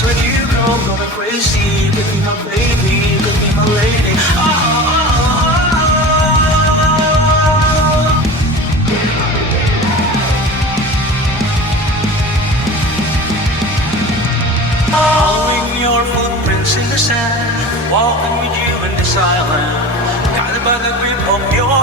'Cause when you go, I'm going crazy. You could be my baby, you could be my lady. Oh, oh, oh, oh. Following your footprints in the sand, walking with you in this island, guided by the grip of your